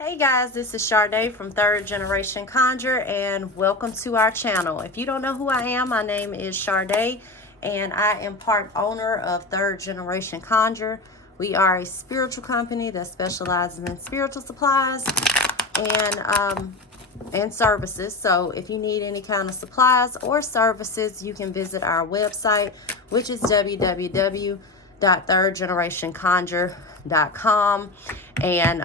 Hey guys, this is Sade from Third Generation Conjure, and welcome to our channel. If you don't know who I am, my name is Sade, and I am part owner of Third Generation Conjure. We are a spiritual company that specializes in spiritual supplies and services. So if you need any kind of supplies or services, you can visit our website, which is www.thirdgenerationconjure.com. And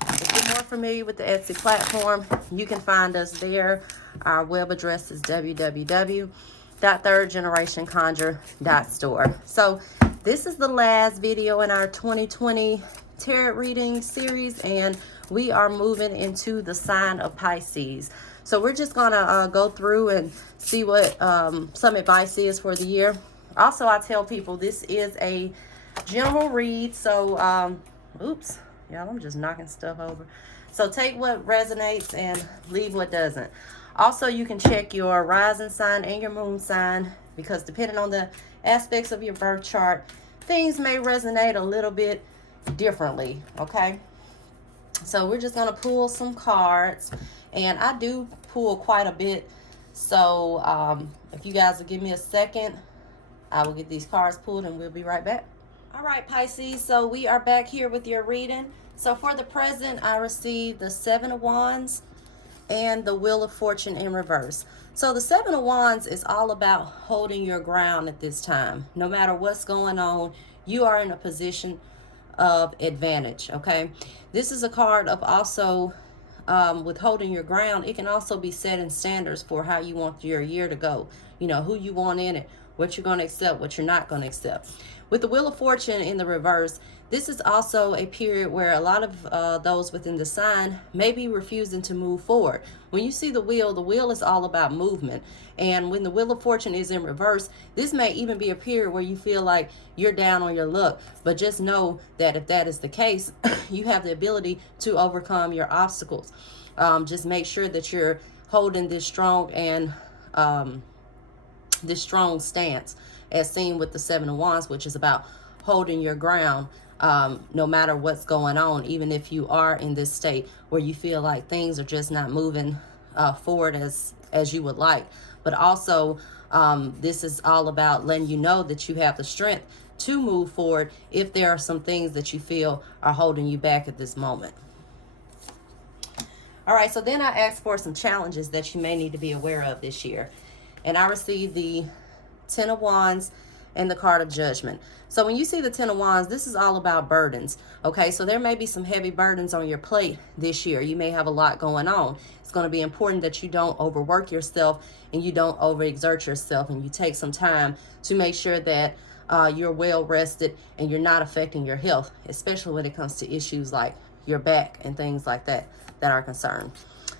if you're more familiar with the Etsy platform, you can find us there. Our web address is www.thirdgenerationconjure.store. So this is the last video in our 2020 tarot reading series, and we are moving into the sign of Pisces. So we're just gonna go through and see what some advice is for the year. Also, I tell people this is a general read, so oops, y'all, I'm just knocking stuff over. So take what resonates and leave what doesn't. Also, you can check your rising sign and your moon sign, because depending on the aspects of your birth chart, things may resonate a little bit differently, okay? So we're just going to pull some cards, and I do pull quite a bit. So if you guys will give me a second, I will get these cards pulled and we'll be right back. All right, Pisces, so we are back here with your reading. So for the present, I received the Seven of Wands and the Wheel of Fortune in reverse. So the Seven of Wands is all about holding your ground at this time. No matter what's going on, you are in a position of advantage, okay? This is a card of also with holding your ground. It can also be setting standards for how you want your year to go. You know, who you want in it, what you're going to accept, what you're not going to accept. With the Wheel of Fortune in the reverse, this is also a period where a lot of those within the sign may be refusing to move forward. When you see the wheel is all about movement. And when the Wheel of Fortune is in reverse, this may even be a period where you feel like you're down on your luck. But just know that if that is the case, you have the ability to overcome your obstacles. Just make sure that you're holding this strong and this strong stance, as seen with the Seven of Wands, which is about holding your ground no matter what's going on, even if you are in this state where you feel like things are just not moving forward as you would like. But also this is all about letting you know that you have the strength to move forward if there are some things that you feel are holding you back at this moment. All right, so then I asked for some challenges that you may need to be aware of this year. And I received the Ten of Wands and the card of Judgment. So when you see the Ten of Wands, this is all about burdens. Okay, so there may be some heavy burdens on your plate this year. You may have a lot going on. It's going to be important that you don't overwork yourself and you don't overexert yourself, and you take some time to make sure that you're well rested and you're not affecting your health, especially when it comes to issues like your back and things like that that are concerned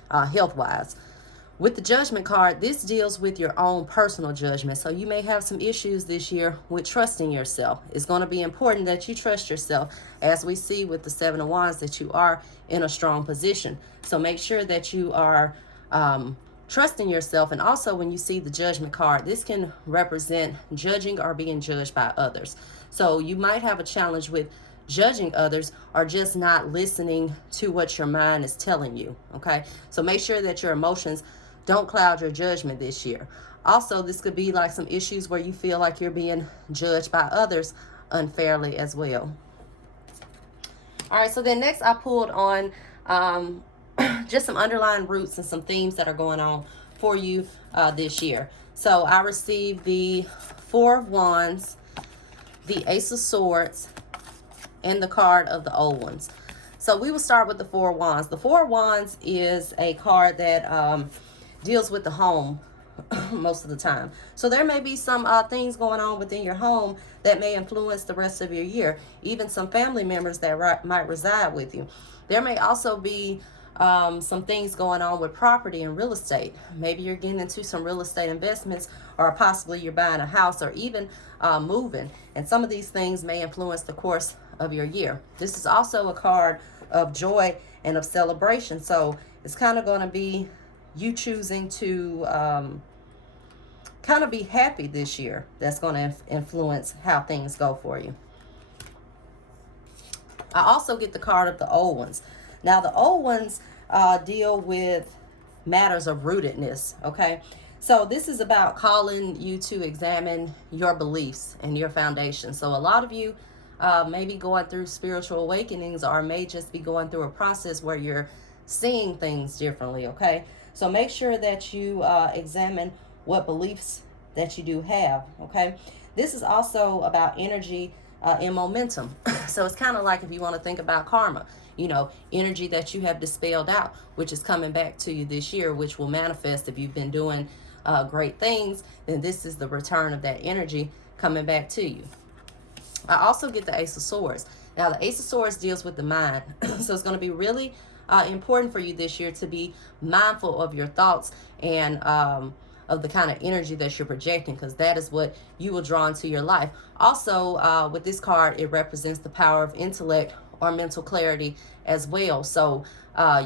health-wise. With the Judgment card, this deals with your own personal judgment. So you may have some issues this year with trusting yourself. It's going to be important that you trust yourself, as we see with the Seven of Wands, that you are in a strong position. So make sure that you are trusting yourself. And also when you see the Judgment card, this can represent judging or being judged by others. So you might have a challenge with judging others or just not listening to what your mind is telling you, okay? So make sure that your emotions don't cloud your judgment this year. Also, this could be like some issues where you feel like you're being judged by others unfairly as well. All right, so then next I pulled on just some underlying roots and some themes that are going on for you this year. So I received the Four of Wands, the Ace of Swords, and the card of the Old Ones. So we will start with the Four of Wands. The Four of Wands is a card that deals with the home most of the time. So there may be some things going on within your home that may influence the rest of your year, even some family members that might reside with you. There may also be some things going on with property and real estate. Maybe you're getting into some real estate investments, or possibly you're buying a house, or even moving. And some of these things may influence the course of your year. This is also a card of joy and of celebration. So it's kind of going to be you choosing to kind of be happy this year. That's going to influence how things go for you. I also get the card of the Old Ones. Now, the old ones deal with matters of rootedness, okay? So this is about calling you to examine your beliefs and your foundation. So a lot of you may be going through spiritual awakenings, or may just be going through a process where you're seeing things differently, okay? So make sure that you examine what beliefs that you do have, okay? This is also about energy and momentum. So it's kind of like, if you want to think about karma, you know, energy that you have dispelled out, which is coming back to you this year, which will manifest if you've been doing great things, then this is the return of that energy coming back to you. I also get the Ace of Swords. Now, the Ace of Swords deals with the mind. So it's going to be really important for you this year to be mindful of your thoughts and of the kind of energy that you're projecting, because that is what you will draw into your life. Also, with this card, it represents the power of intellect or mental clarity as well. So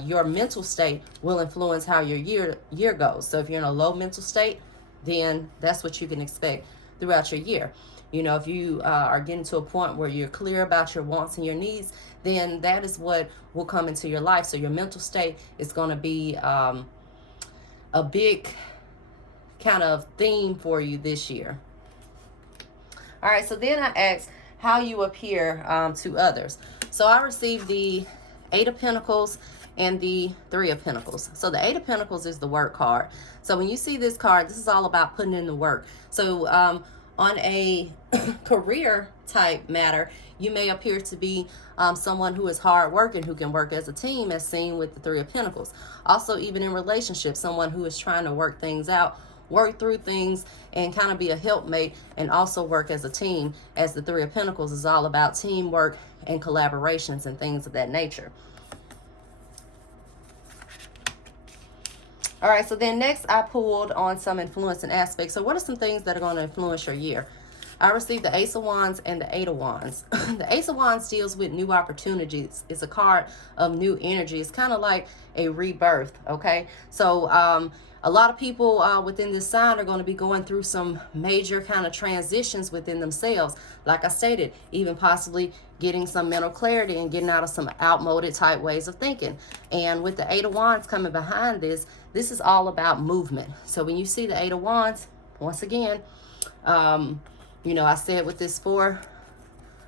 your mental state will influence how your year goes. So if you're in a low mental state, then that's what you can expect throughout your year. You know, if you are getting to a point where you're clear about your wants and your needs, then that is what will come into your life. So your mental state is going to be a big kind of theme for you this year. All right, so then I asked how you appear to others. So I received the Eight of Pentacles and the Three of Pentacles. So the Eight of Pentacles is the work card. So when you see this card, this is all about putting in the work. So on a career type matter, you may appear to be someone who is hardworking, who can work as a team, as seen with the Three of Pentacles. Also, even in relationships, someone who is trying to work things out, work through things, and kind of be a helpmate, and also work as a team, as the Three of Pentacles is all about teamwork and collaborations and things of that nature. All right, so then next I pulled on some influence and aspects. So what are some things that are going to influence your year? I received the Ace of Wands and the Eight of Wands. The Ace of Wands deals with new opportunities. It's a card of new energy. It's kind of like a rebirth, okay? So a lot of people within this sign are going to be going through some major kind of transitions within themselves. Like I stated, even possibly getting some mental clarity and getting out of some outmoded type ways of thinking. And with the Eight of Wands coming behind this, this is all about movement. So when you see the Eight of Wands, once again, you know, I said with this Four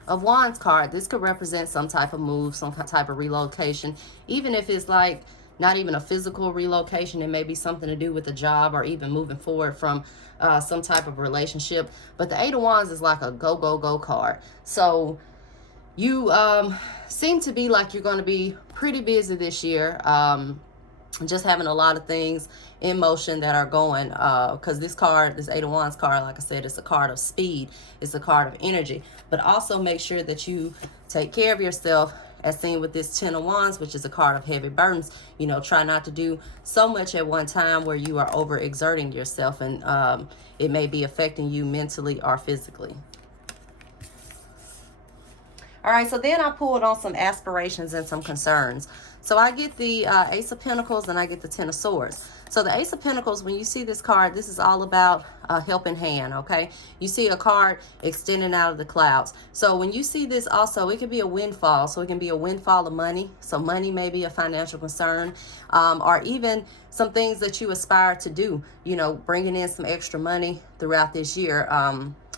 of Wands card, this could represent some type of move, some type of relocation. Even if it's like not even a physical relocation, it may be something to do with a job, or even moving forward from some type of relationship. But the Eight of Wands is like a go, go, go card. So you seem to be like you're going to be pretty busy this year. Just having a lot of things in motion that are going, because this card, this Eight of Wands card, like I said, it's a card of speed. It's a card of energy. But also make sure that you take care of yourself, as seen with this Ten of Wands, which is a card of heavy burdens. You know, try not to do so much at one time where you are overexerting yourself, and it may be affecting you mentally or physically. All right, so then I pulled on some aspirations and some concerns. So I get the Ace of Pentacles and I get the Ten of Swords. So the Ace of Pentacles, when you see this card, this is all about a helping hand, okay? You see a card extending out of the clouds. So when you see this also, it could be a windfall. So it can be a windfall of money. So money may be a financial concern, or even some things that you aspire to do, you know, bringing in some extra money throughout this year,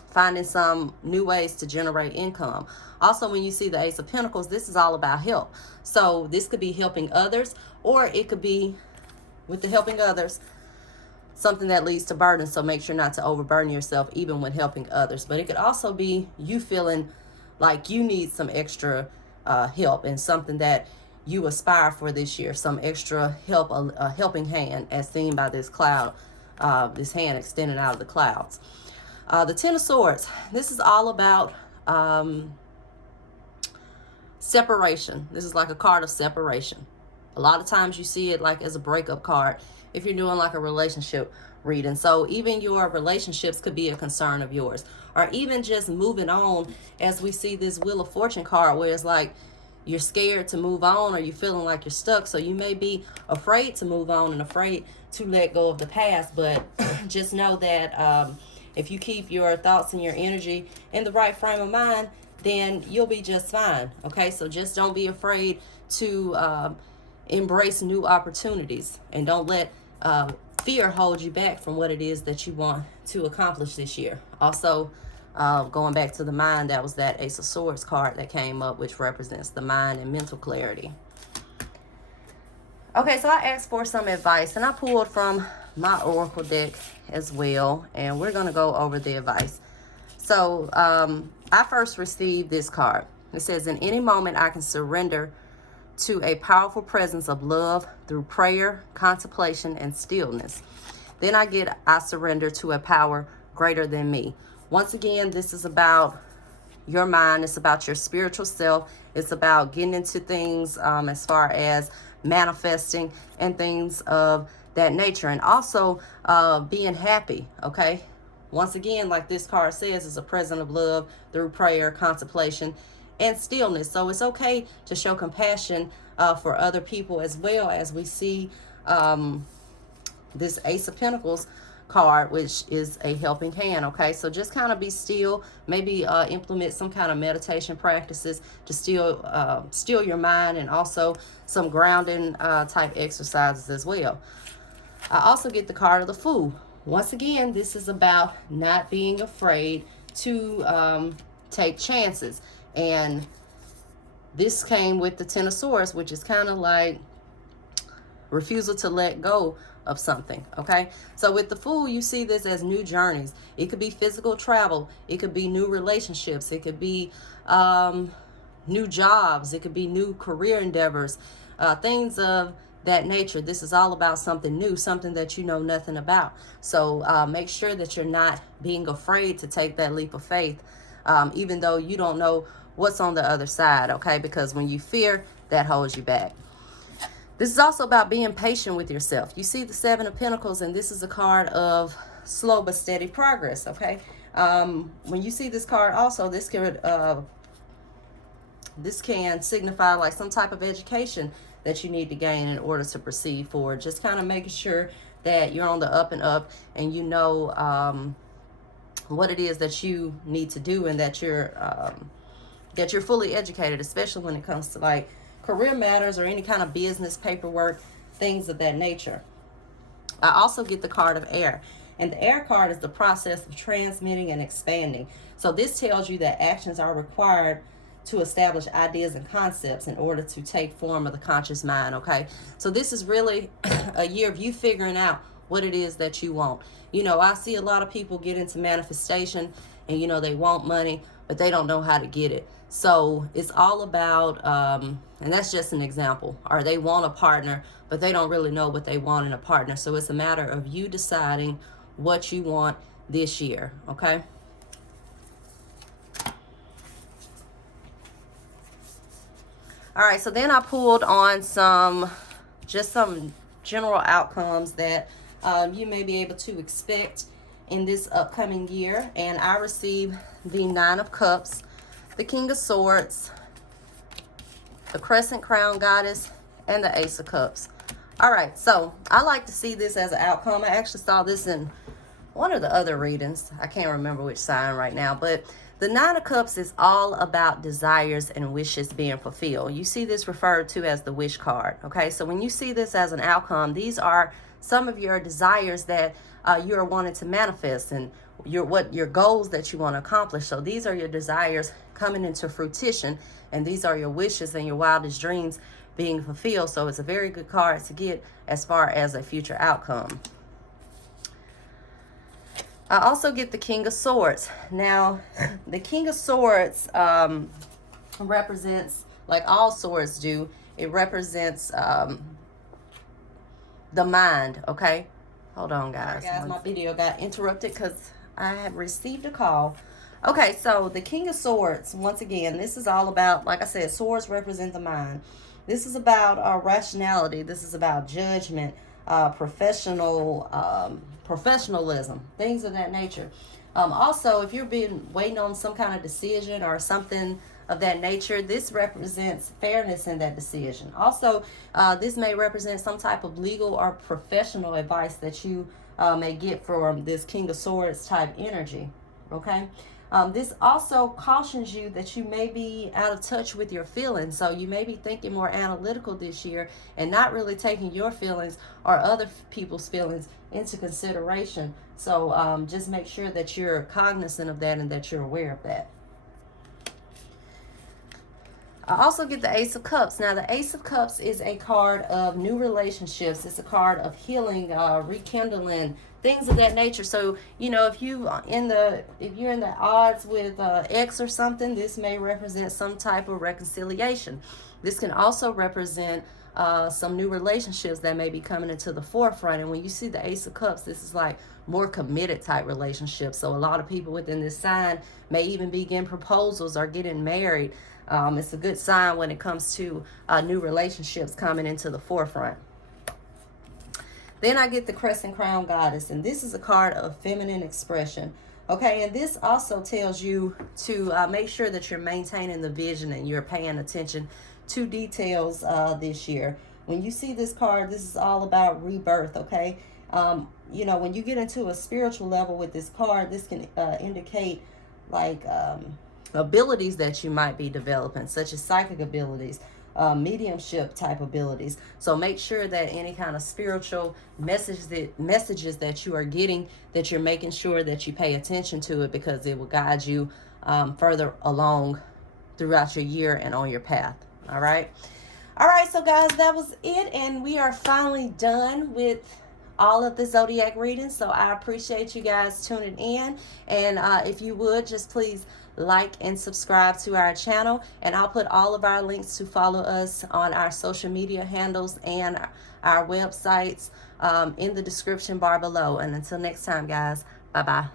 finding some new ways to generate income. Also, when you see the Ace of Pentacles, this is all about help. So this could be helping others, or it could be, with the helping others, something that leads to burden. So make sure not to overburden yourself even when helping others. But it could also be you feeling like you need some extra help, and something that you aspire for this year, some extra help, a helping hand, as seen by this cloud, this hand extending out of the clouds. The Ten of Swords, this is all about separation. This is like a card of separation. A lot of times you see it like as a breakup card if you're doing like a relationship reading. So even your relationships could be a concern of yours, or even just moving on, as we see this Wheel of Fortune card, where it's like you're scared to move on, or you're feeling like you're stuck. So you may be afraid to move on and afraid to let go of the past. But just know that if you keep your thoughts and your energy in the right frame of mind, then you'll be just fine. Okay, so just don't be afraid to embrace new opportunities, and don't let fear hold you back from what it is that you want to accomplish this year. Also, going back to the mind, that was that Ace of Swords card that came up, which represents the mind and mental clarity. Okay, so I asked for some advice, and I pulled from my oracle deck as well, and we're going to go over the advice. So I first received this card. It says, in any moment I can surrender to a powerful presence of love through prayer, contemplation, and stillness. Then I surrender to a power greater than me. Once again, this is about your mind. It's about your spiritual self. It's about getting into things as far as manifesting and things of that nature, and also being happy. Okay, once again, like this card says, is a present of love through prayer, contemplation, and stillness. So it's okay to show compassion for other people, as well as we see this Ace of Pentacles card, which is a helping hand. Okay, so just kind of be still, maybe implement some kind of meditation practices to still your mind, and also some grounding type exercises as well. I also get the card of the Fool. Once again, this is about not being afraid to take chances, and this came with the Ten of Swords, which is kind of like refusal to let go of something. Okay, so with the Fool, you see this as new journeys. It could be physical travel, it could be new relationships, it could be new jobs, it could be new career endeavors, things of that nature. This is all about something new, something that you know nothing about. So make sure that you're not being afraid to take that leap of faith, even though you don't know what's on the other side. Okay, because when you fear, that holds you back. This is also about being patient with yourself. You see the Seven of Pentacles, and this is a card of slow but steady progress. Okay, when you see this card, also this can signify like some type of education that you need to gain in order to proceed forward. Just kind of making sure that you're on the up and up, and you know what it is that you need to do, and that you're fully educated, especially when it comes to like career matters or any kind of business paperwork, things of that nature. I also get the card of Air, and the Air card is the process of transmitting and expanding. So this tells you that actions are required to establish ideas and concepts in order to take form of the conscious mind. Okay, so this is really a year of you figuring out what it is that you want. You know, I see a lot of people get into manifestation, and you know, they want money, but they don't know how to get it. So it's all about and that's just an example, or they want a partner, but they don't really know what they want in a partner. So it's a matter of you deciding what you want this year. Okay, all right, so then I pulled on some general outcomes that you may be able to expect in this upcoming year. And I received the Nine of Cups, the King of Swords, the Crescent Crown Goddess, and the Ace of Cups. All right, so I like to see this as an outcome. I actually saw this in one of the other readings. I can't remember which sign right now, but the Nine of Cups is all about desires and wishes being fulfilled. You see this referred to as the wish card. Okay, so when you see this as an outcome, these are some of your desires that you're wanting to manifest, and your goals that you want to accomplish. So these are your desires coming into fruition, and these are your wishes and your wildest dreams being fulfilled. So it's a very good card to get as far as a future outcome. I also get the King of Swords. Now, the King of Swords represents, like all swords do, it represents the mind. Okay, hold on, guys. All right, guys, my video got interrupted because I have received a call. Okay, so the King of Swords, once again, this is all about, like I said, swords represent the mind. This is about rationality. This is about judgment, professionalism, things of that nature. Also, if you've been waiting on some kind of decision or something of that nature, this represents fairness in that decision. Also, this may represent some type of legal or professional advice that you may get from this King of Swords type energy. Okay, This also cautions you that you may be out of touch with your feelings. So you may be thinking more analytical this year and not really taking your feelings or other people's feelings into consideration. So just make sure that you're cognizant of that and that you're aware of that. I also get the Ace of Cups. Now, the Ace of Cups is a card of new relationships. It's a card of healing, rekindling, things of that nature. So, you know, if you're in the odds with X or something, this may represent some type of reconciliation. This can also represent some new relationships that may be coming into the forefront. And when you see the Ace of Cups, this is like more committed type relationships. So a lot of people within this sign may even begin proposals or getting married. It's a good sign when it comes to new relationships coming into the forefront. Then I get the Crescent Crown Goddess, and this is a card of feminine expression. Okay, and this also tells you to make sure that you're maintaining the vision and you're paying attention to details this year. When you see this card, this is all about rebirth, okay? You know, when you get into a spiritual level with this card, this can indicate like abilities that you might be developing, such as psychic abilities, mediumship type abilities. So make sure that any kind of spiritual messages that you are getting, that you're making sure that you pay attention to it, because it will guide you further along throughout your year and on your path. All right. So guys, that was it, and we are finally done with all of the zodiac readings. So I appreciate you guys tuning in, and if you would just please like and subscribe to our channel, and I'll put all of our links to follow us on our social media handles and our websites in the description bar below. And until next time, guys, bye bye.